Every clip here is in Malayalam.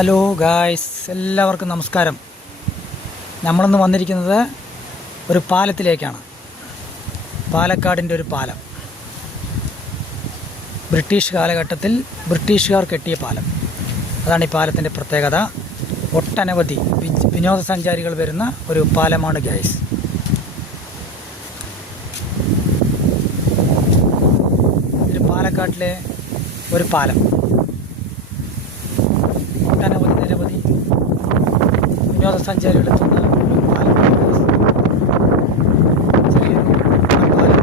ഹലോ ഗായ്സ്, എല്ലാവർക്കും നമസ്കാരം. നമ്മളിന്ന് വന്നിരിക്കുന്നത് ഒരു പാലത്തിലേക്കാണ്. പാലക്കാടിൻ്റെ ഒരു പാലം, ബ്രിട്ടീഷ് കാലഘട്ടത്തിൽ ബ്രിട്ടീഷുകാർ കെട്ടിയ പാലം. അതാണ് ഈ പാലത്തിൻ്റെ പ്രത്യേകത. ഒട്ടനവധി വിനോദസഞ്ചാരികൾ വരുന്ന ഒരു പാലമാണ് ഗായ്സ്. ഇത് പാലക്കാട്ടിലെ ഒരു പാലം. നിരവധി വിനോദസഞ്ചാരികൾ എത്തുന്ന ഒരു പാലം. ചെറിയൊരു പാലം,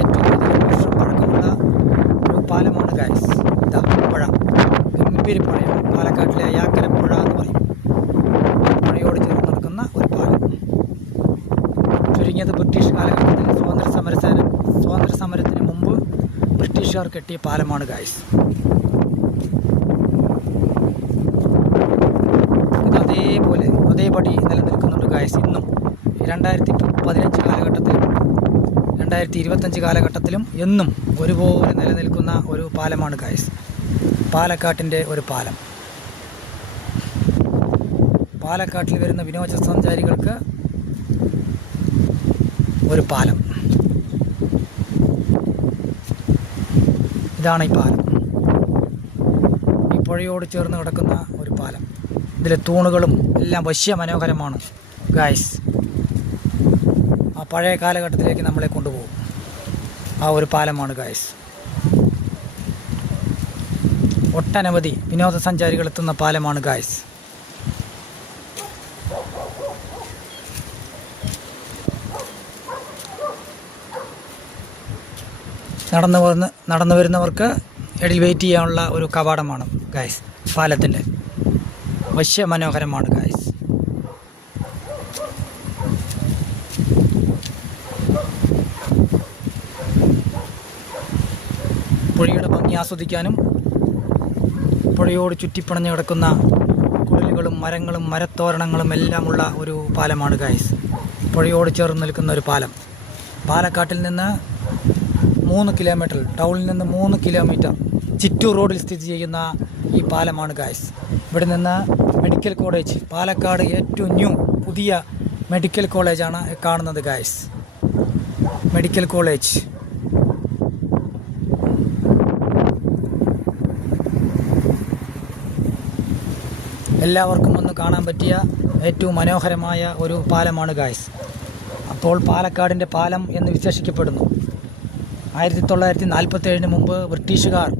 ഏറ്റവും അധികം വർഷം പഴക്കമുള്ള ഒരു പാലമാണ് ഗായ്സ്. ഇതാ പുഴ, ഗംഭീരപ്പുഴ, പാലക്കാട്ടിലെ യാക്കരപ്പുഴ എന്ന് പറയും. പുഴയോട് ചേർന്ന് നടക്കുന്ന ഒരു പാലം. ചുരുങ്ങിയത് ബ്രിട്ടീഷ് കാലഘട്ടത്തിൽ സ്വാതന്ത്ര്യ സമരത്തിന് മുമ്പ് ബ്രിട്ടീഷുകാർ കെട്ടിയ പാലമാണ് ഗായ്സ്. അതേപടി നിലനിൽക്കുന്നുണ്ട് ഗായ്സ്. ഇന്നും 2015 കാലഘട്ടത്തിലും 2025 കാലഘട്ടത്തിലും എന്നും ഒരുപോലെ നിലനിൽക്കുന്ന ഒരു പാലമാണ് ഗായ്സ്. പാലക്കാട്ടിൻ്റെ ഒരു പാലം. പാലക്കാട്ടിൽ വരുന്ന വിനോദസഞ്ചാരികൾക്ക് ഒരു പാലം. ഇതാണ് ഈ പാലം. ഈ പുഴയോട് ചേർന്ന് കിടക്കുന്ന ഒരു പാലം. ഇതിലെ തൂണുകളും എല്ലാം വശ്യ മനോഹരമാണ് ഗായ്സ്. ആ പഴയ കാലഘട്ടത്തിലേക്ക് നമ്മളെ കൊണ്ടുപോകും. ആ ഒരു പാലമാണ് ഗായ്സ്. ഒട്ടനവധി വിനോദസഞ്ചാരികൾ എത്തുന്ന പാലമാണ് ഗായ്സ്. നടന്നു വരുന്നവർക്ക് ഇടയിൽ വെയിറ്റ് ചെയ്യാനുള്ള ഒരു കവാടമാണ് ഗായ്സ്. പാലത്തിൻ്റെ വശ്യ മനോഹരമാണ് ഗായ്സ്. പുഴയുടെ ഭംഗി ആസ്വദിക്കാനും പുഴയോട് ചുറ്റിപ്പണഞ്ഞു കിടക്കുന്ന കുടിലുകളും മരങ്ങളും മരത്തോരണങ്ങളും എല്ലാമുള്ള ഒരു പാലമാണ് ഗായ്സ്. പുഴയോട് ചേർന്ന് നിൽക്കുന്ന ഒരു പാലം. പാലക്കാട്ടിൽ നിന്ന് 3 കിലോമീറ്റർ, ടൗണിൽ നിന്ന് 3 കിലോമീറ്റർ ചിറ്റൂർ റോഡിൽ സ്ഥിതി ചെയ്യുന്ന ഈ പാലമാണ് ഗായ്സ്. ഇവിടെ നിന്ന് മെഡിക്കൽ കോളേജ്, പാലക്കാട് ഏറ്റവും പുതിയ മെഡിക്കൽ കോളേജാണ് കാണുന്നത് ഗായ്സ്. മെഡിക്കൽ കോളേജ് എല്ലാവർക്കും ഒന്ന് കാണാൻ പറ്റിയ ഏറ്റവും മനോഹരമായ ഒരു പാലമാണ് ഗായ്സ്. അപ്പോൾ പാലക്കാടിൻ്റെ പാലം എന്ന് വിശേഷിക്കപ്പെടുന്നു. 1947 മുമ്പ് ബ്രിട്ടീഷുകാർ